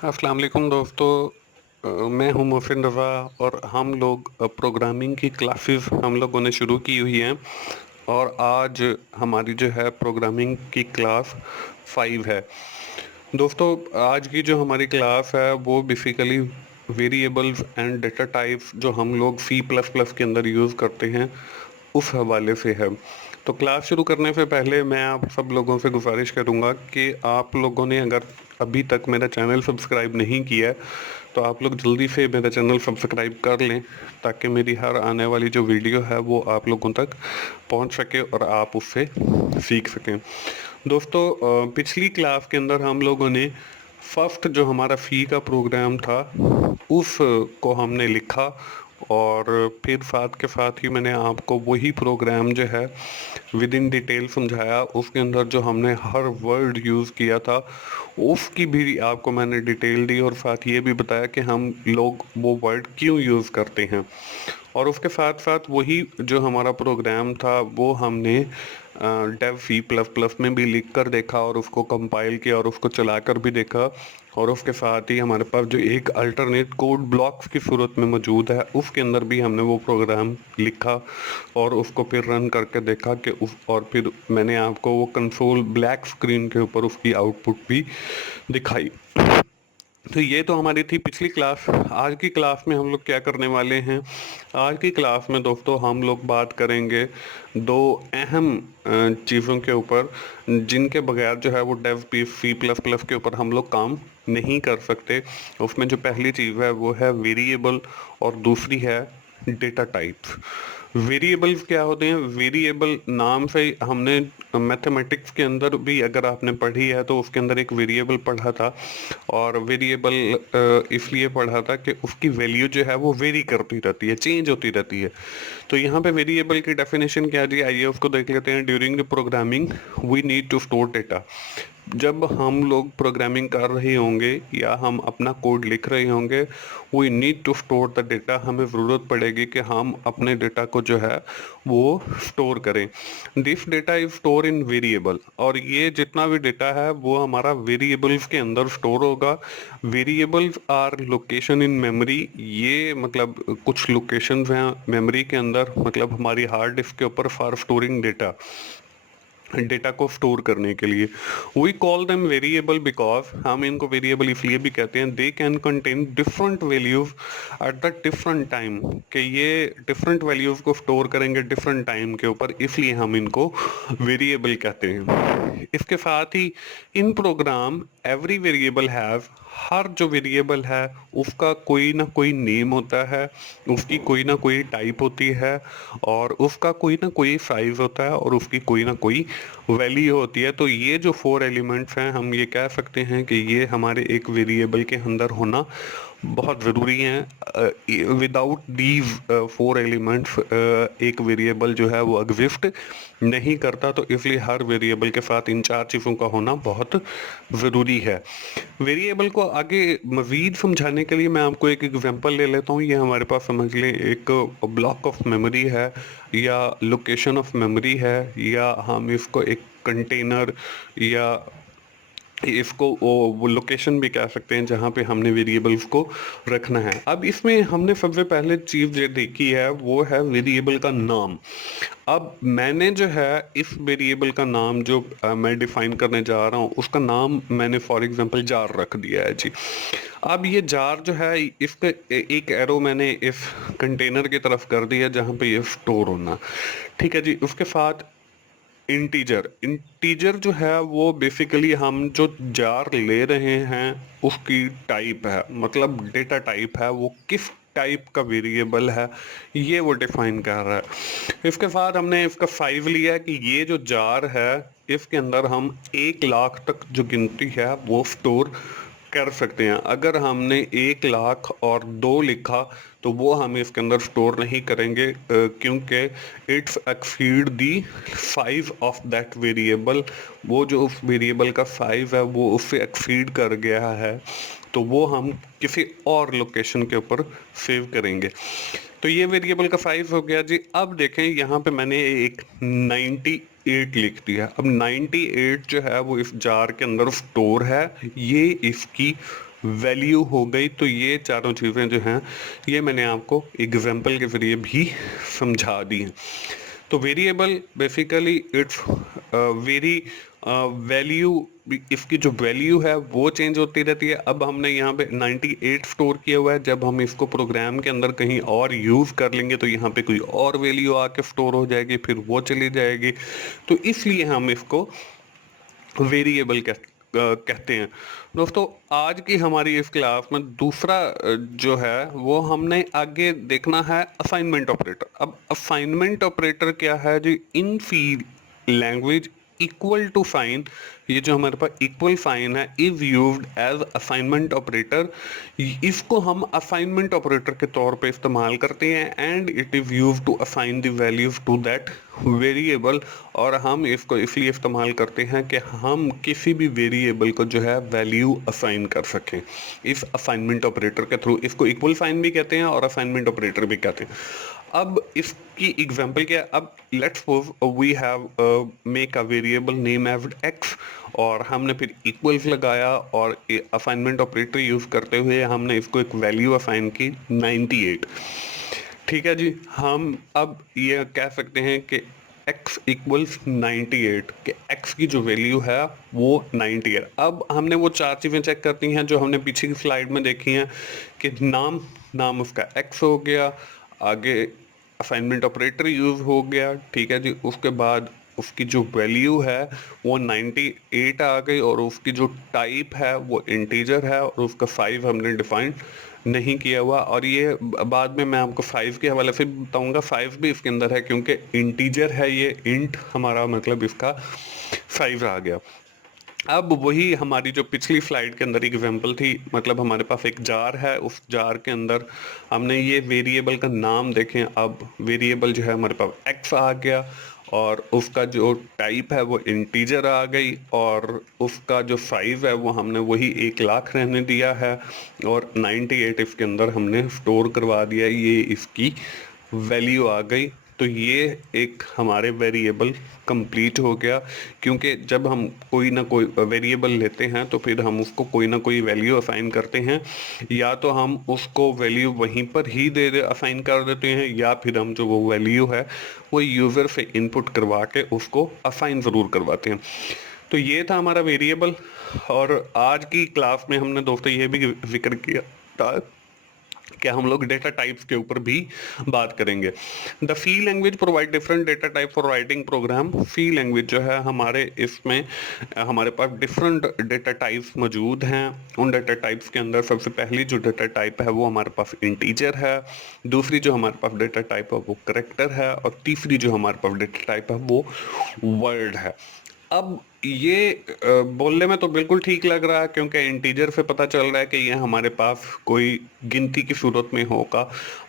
अस्सलाम वालेकुम दोस्तों। मैं हूं मोहसिन रज़ा और हम लोग प्रोग्रामिंग की क्लासेस हम लोगों ने शुरू की हुई हैं और आज हमारी जो है प्रोग्रामिंग की क्लास 5 है। दोस्तों, आज की जो हमारी क्लास है वो basically variables and data types जो हम लोग सी प्लस प्लस के अंदर यूज़ करते हैं उस हवाले से है। तो क्लास शुरू करने से पहले मैं आप सब लोगों से गुजारिश करूंगा कि आप लोगों ने अगर अभी तक मेरा चैनल सब्सक्राइब नहीं किया है तो आप लोग जल्दी से मेरा चैनल सब्सक्राइब कर लें ताकि मेरी हर आने वाली जो वीडियो है वो आप लोगों तक पहुंच सके और आप उससे सीख सकें। दोस्तों, पिछली क्लास के अंदर हम लोगों ने फर्स्ट जो हमारा फ़ी का प्रोग्राम था उस को हमने लिखा और फिर साथ के साथ ही मैंने आपको वही प्रोग्राम जो है विद इन डिटेल समझाया। उसके अंदर जो हमने हर वर्ड यूज़ किया था उसकी भी आपको मैंने डिटेल दी और साथ ये भी बताया कि हम लोग वो वर्ड क्यों यूज़ करते हैं। और उसके साथ साथ वही जो हमारा प्रोग्राम था वो हमने डेव सी प्लस प्लस में भी लिख कर देखा और उसको कंपाइल किया और उसको चला कर भी देखा। और उसके साथ ही हमारे पास जो एक अल्टरनेट कोड ब्लॉक्स की सूरत में मौजूद है उसके अंदर भी हमने वो प्रोग्राम लिखा और उसको फिर रन करके देखा कि उस और फिर मैंने आपको वो कंसोल ब्लैक स्क्रीन के ऊपर उसकी आउटपुट भी दिखाई। तो ये तो हमारी थी पिछली क्लास। आज की क्लास में हम लोग क्या करने वाले हैं? आज की क्लास में दोस्तों हम लोग बात करेंगे दो अहम चीज़ों के ऊपर जिनके बगैर जो है वो डेव पी सी प्लस प्लस के ऊपर हम लोग काम नहीं कर सकते। उसमें जो पहली चीज़ है वो है वेरिएबल और दूसरी है डेटा टाइप्स। वेरिएबल्स क्या होते हैं? वेरिएबल नाम से ही हमने मैथमेटिक्स के अंदर भी अगर आपने पढ़ी है तो उसके अंदर एक वेरिएबल पढ़ा था और वेरिएबल इसलिए पढ़ा था कि उसकी वैल्यू जो है वो वेरी करती रहती है, चेंज होती रहती है। तो यहाँ पे वेरिएबल की डेफिनेशन क्या दी, आइए उसको देख लेते हैं। During the programming we need to store data. जब हम लोग प्रोग्रामिंग कर रहे होंगे या हम अपना कोड लिख रहे होंगे, we need to store the data. हमें ज़रूरत पड़ेगी कि हम अपने डेटा को जो है वो स्टोर करें। This data is store in variable और ये जितना भी डेटा है वो हमारा वेरिएबल्स के अंदर स्टोर होगा। Variables are location in memory. ये मतलब कुछ लोकेशंस हैं मेमोरी के अंदर, मतलब हमारी हार्ड डिस्क के ऊपर फॉर स्टोरिंग डेटा, डेटा को स्टोर करने के लिए। We call them variable because, हम इनको वेरिएबल इसलिए भी कहते हैं, they can contain different values at the different time, कि ये डिफरेंट वैल्यूज को स्टोर करेंगे डिफरेंट टाइम के ऊपर, इसलिए हम इनको वेरिएबल कहते हैं। इसके साथ ही इन प्रोग्राम एवरी वेरिएबल हैव, हर जो वेरिएबल है उसका कोई ना कोई नेम होता है, उसकी कोई ना कोई टाइप होती है और उसका कोई ना कोई साइज होता है और उसकी कोई ना कोई वैल्यू होती है। तो ये जो फोर एलिमेंट्स हैं हम ये कह सकते हैं कि ये हमारे एक वेरिएबल के अंदर होना बहुत ज़रूरी हैं। विदाउट दीज फोर एलिमेंट्स एक वेरिएबल जो है वो एग्जिस्ट नहीं करता। तो इसलिए हर वेरिएबल के साथ इन चार चीज़ों का होना बहुत ज़रूरी है। वेरिएबल को आगे मज़ीद समझाने के लिए मैं आपको एक एग्जांपल ले लेता हूँ। ये हमारे पास समझ लें एक ब्लॉक ऑफ मेमोरी है या लोकेशन ऑफ मेमोरी है या हम इसको एक कंटेनर या इसको वो लोकेशन भी कह सकते हैं जहाँ पे हमने वेरिएबल्स को रखना है। अब इसमें हमने सबसे पहले चीज़ जो देखी है वो है वेरिएबल का नाम। अब मैंने जो है इस वेरिएबल का नाम जो मैं डिफाइन करने जा रहा हूँ उसका नाम मैंने फॉर एग्जांपल जार रख दिया है जी। अब ये जार जो है इसका एक एरो मैंने इस कंटेनर की तरफ कर दिया जहाँ पे ये स्टोर होना, ठीक है जी। उसके साथ इंटीजर, इंटीजर जो है वो बेसिकली हम जो जार ले रहे हैं उसकी टाइप है, मतलब डेटा टाइप है, वो किस टाइप का वेरिएबल है ये वो डिफाइन कर रहा है। इसके साथ हमने इसका साइज लिया है कि ये जो जार है इसके अंदर हम 1 लाख तक जो गिनती है वो स्टोर कर सकते हैं। अगर हमने 1 लाख और 2 लिखा तो वो हम इसके अंदर स्टोर नहीं करेंगे क्योंकि it's exceed the size of that variable. वो जो उस वेरिएबल का साइज है वो उससे एक्सीड कर गया है तो वो हम किसी और लोकेशन के ऊपर सेव करेंगे। तो ये वेरिएबल का साइज हो गया जी। अब देखें यहाँ पे मैंने एक 98 लिख दिया। अब 98 जो है वो इस जार के अंदर स्टोर है, ये इसकी वैल्यू हो गई। तो ये चारों चीज़ें जो हैं ये मैंने आपको एग्जाम्पल के ज़रिए भी समझा दी हैं। तो variable basically it's very value, इसकी जो वैल्यू है वो चेंज होती रहती है। अब हमने यहाँ पे 98 स्टोर किया हुआ है, जब हम इसको प्रोग्राम के अंदर कहीं और यूज़ कर लेंगे तो यहाँ पे कोई और वैल्यू आके स्टोर हो जाएगी, फिर वो चली जाएगी। तो इसलिए हम इसको वेरिएबल कहते हैं। दोस्तों, आज की हमारी इस क्लास में दूसरा जो है वो हमने आगे देखना है असाइनमेंट ऑपरेटर। अब असाइनमेंट ऑपरेटर क्या है जी? In C language equal to sign, ये जो हमारे पास इक्वल साइन है is used as assignment operator. इसको हम असाइनमेंट ऑपरेटर के तौर पे इस्तेमाल करते हैं and it is used to assign the values to that variable. और हम इसको इसलिए इस्तेमाल करते हैं कि हम किसी भी वेरिएबल को जो है वैल्यू असाइन कर सकें इस असाइनमेंट ऑपरेटर के थ्रू। इसको इक्वल साइन भी कहते हैं और असाइनमेंट ऑपरेटर भी कहते हैं। अब इसकी एग्जांपल क्या है? अब let's suppose we have make a variable name as X, और हमने फिर इक्वल्स लगाया और असाइनमेंट ऑपरेटर यूज करते हुए हमने इसको एक वैल्यू असाइन की 98। ठीक है जी, हम अब ये कह सकते हैं कि x इक्वल्स 98, कि x की जो वैल्यू है वो 90 है। अब हमने वो चार चीज़ें चेक करती हैं जो हमने पीछे की स्लाइड में देखी हैं, कि नाम उसका x हो गया, आगे असाइनमेंट ऑपरेटर यूज हो गया, ठीक है जी, उसके बाद उसकी जो वैल्यू है वो 98 आ गई, और उसकी जो टाइप है वो इंटीजर है, और उसका 5 हमने डिफाइन नहीं किया हुआ। और ये बाद में मैं आपको 5 के हवाले से बताऊंगा, 5 भी इसके अंदर है क्योंकि इंटीजर है, ये इंट हमारा मतलब इसका 5 आ गया। अब वही हमारी जो पिछली स्लाइड के अंदर एग्जांपल थी, मतलब हमारे पास एक जार है, उस जार के अंदर हमने ये वेरिएबल का नाम देखें। अब वेरिएबल जो है हमारे पास एक्स आ गया, और उसका जो टाइप है वो इंटीजर आ गई, और उसका जो साइज है वो हमने वही 1 लाख रहने दिया है, और 98 इसके अंदर हमने स्टोर करवा दिया, ये इसकी वैल्यू आ गई। तो ये एक हमारे वेरिएबल कंप्लीट हो गया, क्योंकि जब हम कोई ना कोई वेरिएबल लेते हैं तो फिर हम उसको कोई ना कोई वैल्यू असाइन करते हैं, या तो हम उसको वैल्यू वहीं पर ही दे असाइन कर देते हैं, या फिर हम जो वो वैल्यू है वो यूज़र से इनपुट करवा के उसको असाइन ज़रूर करवाते हैं। तो ये था हमारा वेरिएबल। और आज की क्लास में हमने दोस्तों ये भी जिक्र किया था क्या हम लोग डेटा टाइप्स के ऊपर भी बात करेंगे। The C language provide different data type for writing program. C language जो है हमारे इसमें हमारे पास डिफरेंट डेटा टाइप्स मौजूद हैं। उन डेटा टाइप्स के अंदर सबसे पहली जो डेटा टाइप है वो हमारे पास इंटीजर है, दूसरी जो हमारे पास डेटा टाइप है वो करेक्टर है, और तीसरी जो हमारे पास डेटा टाइप है वो वर्ड है। अब ये बोलने में तो बिल्कुल ठीक लग रहा है, क्योंकि इंटीजर से पता चल रहा है कि ये हमारे पास कोई गिनती की सूरत में होगा,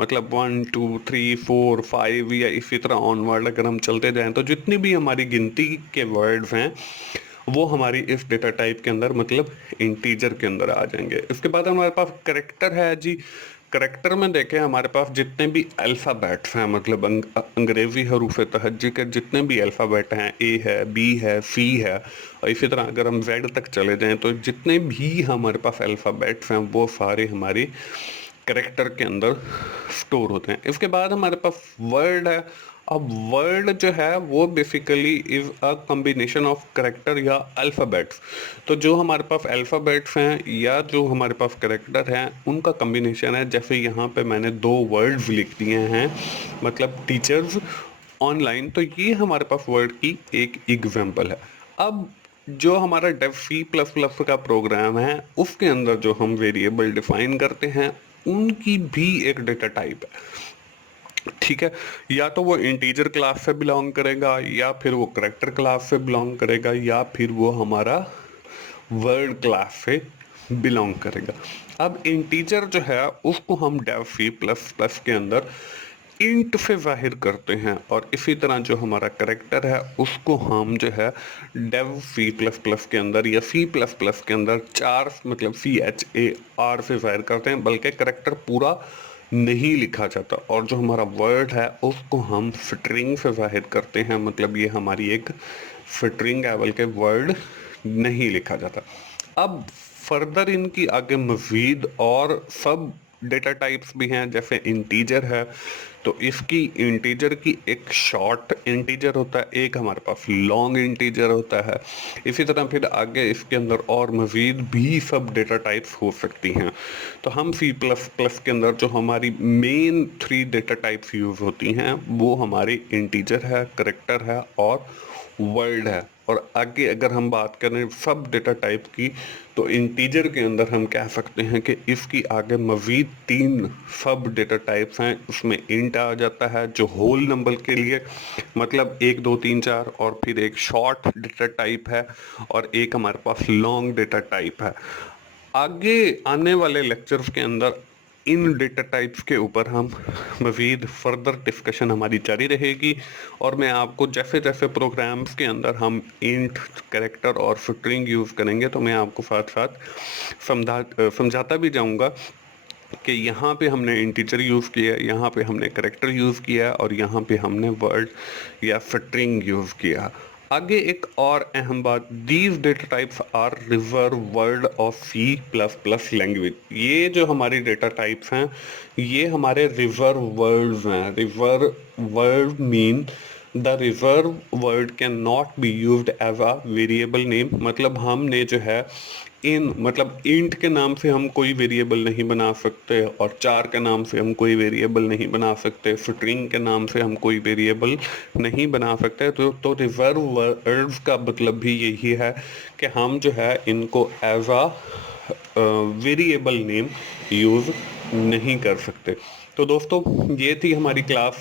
मतलब 1 2 3 4 5 या इसी तरह ऑनवर्ड अगर हम चलते जाएं तो जितनी भी हमारी गिनती के वर्ड्स हैं वो हमारी इस डेटा टाइप के अंदर मतलब इंटीजर के अंदर आ जाएंगे। इसके बाद हमारे पास करेक्टर है जी। करेक्टर में देखें हमारे पास जितने भी अल्फ़ाबेट्स हैं, मतलब अंग्रेज़ी हरूफ तहज्जी के जितने भी अल्फ़ाबेट हैं, ए है, बी है, सी है, और इसी तरह अगर हम जेड तक चले जाएं तो जितने भी हमारे पास अल्फ़ाबेट्स हैं वो सारे हमारे करेक्टर के अंदर स्टोर होते हैं। इसके बाद हमारे पास वर्ड है। अब वर्ड जो है वो basically is a combination of character या अल्फ़ाबेट्स। तो जो हमारे पास अल्फ़ाबेट्स हैं या जो हमारे पास करेक्टर हैं उनका कॉम्बिनेशन है। जैसे यहाँ पे मैंने 2 वर्ड्स लिख दिए हैं, मतलब टीचर्स ऑनलाइन, तो ये हमारे पास वर्ड की एक एग्जांपल है। अब जो हमारा डेव सी प्लस प्लस का प्रोग्राम है उसके अंदर जो हम वेरिएबल डिफाइन करते हैं उनकी भी एक डेटा टाइप है, ठीक है। या तो वो इंटीजर क्लास से बिलोंग करेगा, या फिर वो करेक्टर क्लास से बिलोंग करेगा, या फिर वो हमारा वर्ड क्लास से बिलोंग करेगा। अब इंटीजर जो है उसको हम डेव सी प्लस प्लस के अंदर इंट से जाहिर करते हैं, और इसी तरह जो हमारा करेक्टर है उसको हम जो है डेव सी प्लस प्लस के अंदर या सी प्लस प्लस के अंदर चार मतलब CHAR से जाहिर करते हैं, बल्कि करेक्टर पूरा नहीं लिखा जाता। और जो हमारा वर्ड है उसको हम स्ट्रिंग से जाहिर करते हैं, मतलब ये हमारी एक स्ट्रिंग है, बल्कि वर्ड नहीं लिखा जाता। अब फर्दर इनकी आगे मज़ीद और सब डेटा टाइप्स भी हैं, जैसे इंटीजर है तो इसकी इंटीजर की एक शॉर्ट इंटीजर होता है, एक हमारे पास लॉन्ग इंटीजर होता है। इसी तरह फिर आगे इसके अंदर और मज़ीद भी सब डेटा टाइप्स हो सकती हैं। तो हम सी प्लस प्लस के अंदर जो हमारी मेन 3 डेटा टाइप्स यूज़ होती हैं वो हमारी इंटीजर है, करैक्टर है और वर्ड है। और आगे अगर हम बात करें सब डेटा टाइप की, तो इंटीजर के अंदर हम कह सकते हैं कि इसकी आगे मज़ीद 3 सब डेटा टाइप्स हैं। उसमें इंट आ जाता है जो होल नंबर के लिए, मतलब 1 2 3 4, और फिर एक शॉर्ट डेटा टाइप है और एक हमारे पास लॉन्ग डेटा टाइप है। आगे आने वाले लेक्चर्स के अंदर इन डेटा टाइप्स के ऊपर हम मज़ीद फर्दर डिस्कशन हमारी जारी रहेगी, और मैं आपको जैसे जैसे प्रोग्राम्स के अंदर हम इंट, कैरेक्टर और स्ट्रिंग यूज़ करेंगे तो मैं आपको साथ साथ समझाता भी जाऊंगा कि यहाँ पे हमने इंटीजर यूज़ किया है, यहाँ पे हमने कैरेक्टर यूज़ किया है और यहाँ पे हमने वर्ड या स्ट्रिंग यूज़ किया। आगे एक और अहम बात, these data types are reserve word of C plus plus language. ये जो हमारी डेटा टाइप्स हैं ये हमारे रिजर्व वर्ड्स हैं। Reserve word mean the reserve word can not be used as a variable name. मतलब हमने जो है इन मतलब इंट के नाम से हम कोई वेरिएबल नहीं बना सकते, और चार के नाम से हम कोई वेरिएबल नहीं बना सकते, स्ट्रिंग के नाम से हम कोई वेरिएबल नहीं बना सकते। तो रिजर्व वर्ड्स का मतलब भी यही है कि हम जो है इनको as a variable name use नहीं कर सकते। तो दोस्तों ये थी हमारी क्लास,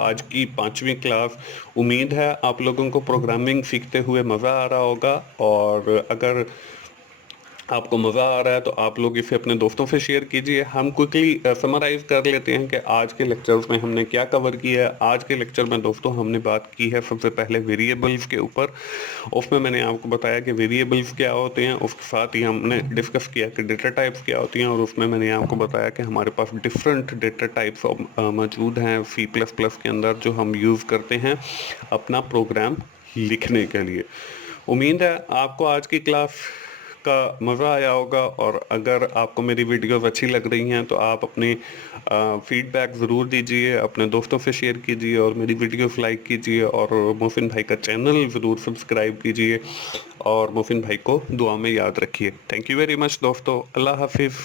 आज की 5वीं क्लास। उम्मीद है आप लोगों को प्रोग्रामिंग सीखते हुए मज़ा आ रहा होगा, और अगर आपको मज़ा आ रहा है तो आप लोग इसे अपने दोस्तों से शेयर कीजिए। हम क्विकली समराइज़ कर लेते हैं कि आज के लेक्चर्स में हमने क्या कवर किया है। आज के लेक्चर में दोस्तों हमने बात की है सबसे पहले वेरिएबल्स के ऊपर। उसमें मैंने आपको बताया कि वेरिएबल्स क्या होते हैं, उसके साथ ही हमने डिस्कस किया कि डेटा टाइप्स क्या होती हैं, और उसमें मैंने आपको बताया कि हमारे पास डिफरेंट डेटा टाइप्स मौजूद हैं सी प्लस प्लस के अंदर जो हम यूज़ करते हैं अपना प्रोग्राम लिखने के लिए। उम्मीद है आपको आज की क्लास का मज़ा आया होगा, और अगर आपको मेरी वीडियोस अच्छी लग रही हैं तो आप अपनी फीडबैक ज़रूर दीजिए, अपने दोस्तों से शेयर कीजिए और मेरी वीडियोस लाइक कीजिए, और मोहसिन भाई का चैनल ज़रूर सब्सक्राइब कीजिए, और मोहसिन भाई को दुआ में याद रखिए। थैंक यू वेरी मच दोस्तों, अल्लाह हाफिज़।